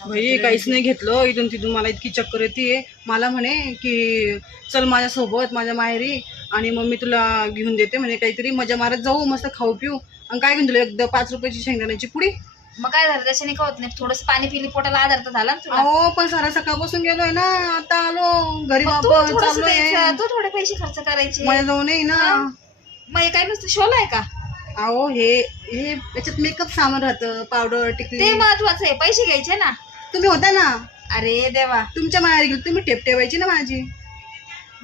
भाई काहीच नाही घेतलं. इथून तिथून मला इतकी चक्कर येते. मला म्हणे की चल माझ्यासोबत माझ्या माहेरी आणि मग मी तुला घेऊन देते म्हणे, काहीतरी मजा मारत जाऊ, मस्त खाऊ पिऊ. आणि काय घेऊन तुला एकदा 5 रुपयाची शेंगदाण्याची पुडी. मग काय झालं त्याच्याने का होत नाही, थोडस पाणी पिली पोटाला आधार तर झाला ना तुला. अहो पण सारा सकाळपासून गेलोय ना, आता आलो घरी मग तू वापस थोडंसं चाललोय. द्यायचं, तू थोडे पैसे खर्च करायचे. माझ्या जाऊ नाही ना. मग हे काय नुसतं शोला आहे का? अहो हे हे याच्यात मेकअप सामान राहतं, पावडर टिकली. ते महत्वाचं आहे, पैसे घ्यायचे ना. तुम्ही होता ना, अरे देवा, तुमच्या माहेरी गेलो तुम्ही टेप ठेवायची ना माझी.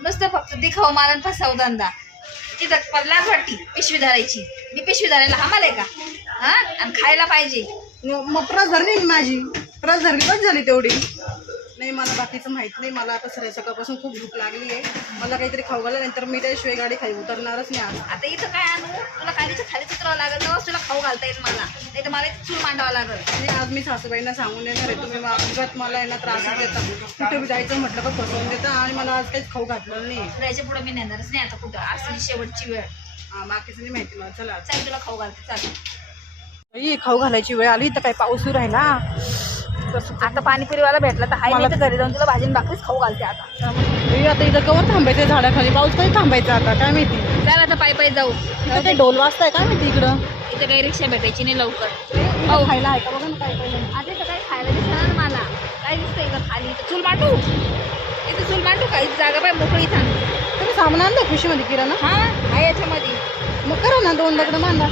नुसतं फक्त दिखाव मारण फसाव धंदा. तिथं लाज वाटती पिशवी धरायची. मी पिशवी धरायला हमाल आहे का? हा, आणि खायला पाहिजे. मग प्रस धरली मी माझी, प्रस धरली बस झाली तेवढी. नाही मला बाकीचं माहित नाही. मला आता सर सकाळपासून खूप भूक लागली आहे. मला काहीतरी खाऊ घाला, नंतर मी त्याशिवाय गाडी खाई उतरणारच नाही आज. आता इथं काय आणू, तुला खालीच्या खाली उतरावं लागेल, तेव्हाच तुला खाऊ घालता येईल मला. नाही तर मला इथं चूल मांडावं लागेल. आणि आज मी सासूबाईंना सांगून देणार आहे, तुम्ही अजिबात मला यांना त्रास देता. कुठे जायचं म्हटलं का फसवून देता, आणि मला आज काहीच खाऊ घातलं नाही. याच्या पुढे मी नेणारच नाही आता कुठं. आज तुझी शेवटची वेळ. हा बाकीचं नाही माहिती मला. चला चल तुला खाऊ घालते, चाल. बाई, खाऊ घालायची वेळ आली तर काय पाऊस सुरू राहिला. आता पाणीपुरीवाला भेटला तर हाय, नाही तर घरी जाऊन तुला भाजीन भाकरीच खाऊ घालते आता. बाई, आता इथं कवर थांबायचं झाडाखाली, पाऊस कधी थांबायचा आता काय माहिती. चल आता पायी पायी जाऊ. इथं काही ढोल वाजताय काय माहिती इकडं. इथं काही रिक्षा भेटायची नाही लवकर. हो खायला आहे का बघा ना काय काय. आता इथं काही खायला दिसणार ना मला. काय दिसतं इथं खाली? इथं चूल मांडू, इथं चूल मांडू का? इथं जागा पाय मोकळी थांब. तुम्ही सामान आणलं कृषीमध्ये किराणा. हा आहे याच्यामध्ये. मग करा ना 2 दगड बांधा.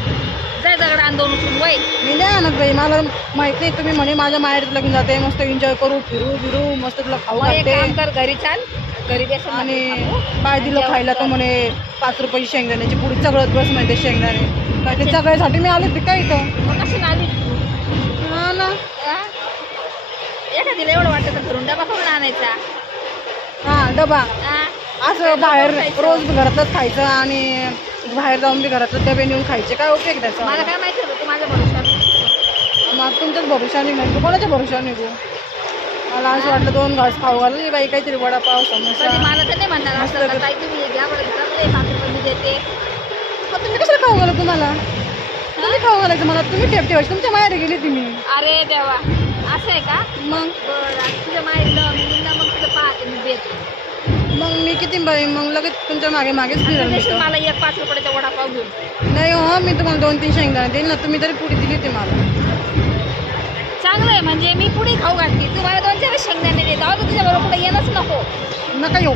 जाय दगड आण 2 उचलून वय. मी नाही आणत बाई, मला माहित नाही. तुम्ही म्हणे माझ्या माहेर तुला घेऊन जाते, मस्त एन्जॉय करू, फिरू फिरू, मस्त तुला खाऊ मग एक घालते. काम कर, घरी चाल. घरी बेसन आणि भाकरी काय दिलं खाऊ. खायला तर म्हणे 5 रुपयाची शेंगदाण्याची पुढे सगळं बस माहिती शेंगदाणे. काय ते सगळ्यासाठी मी आले ते काय इथं. मग कशी आली? हा ना. एखादीला एवढं वाटतं तर घरून डबा करून आणायचा. हा डबा हा? असं बाहेर खायचं. रोज घरातच खायचं आणि बाहेर जाऊन बी घरातलं डबे नेऊन खायचे, काय उपयोग त्याचा. मला काय माहिती होतं तू माझ्या भरोशावर. मग तुमच्याच भरोशाने नाही, कोणाच्या भरोशाने निघू. मला असं वाटलं 2 घास खाऊ घालून बाई, काहीतरी वडापाव समोसा. कधी मला तर नाही म्हणणार असं का ताई तुम्ही हे घ्या बरं, घरामध्ये 5 रुपये मी देते. मग तुम्ही कसं खाऊ घाला तुम्हाला. तुम्ही खाऊ घालायचं मला, तुम्ही टेप ठेवायची. तुमच्या माहेर गेली तुम्ही. अरे देवा, असं आहे का? मग बरं, आता तुझ्या माहिती मी ना मग तुझं पाहते मी बेत. मग मी किती बाई, मग लगेच तुमच्या मागे मागेच फिरेल मी देशील तर. मला एक 5 रुपयाचा वडापाव घेऊन. नाही हो, मी तुम्हाला 2-3 शेंगदाणे देईल ना. तुम्ही तरी पुढे दिली होती मला. चांगलं आहे, म्हणजे मी पुढे खाऊ घालते, तू मला 2-4 शेंगदाणे दे. तेव्हा तुझ्या बरोबर पुढे येणंच नको. नका येऊ.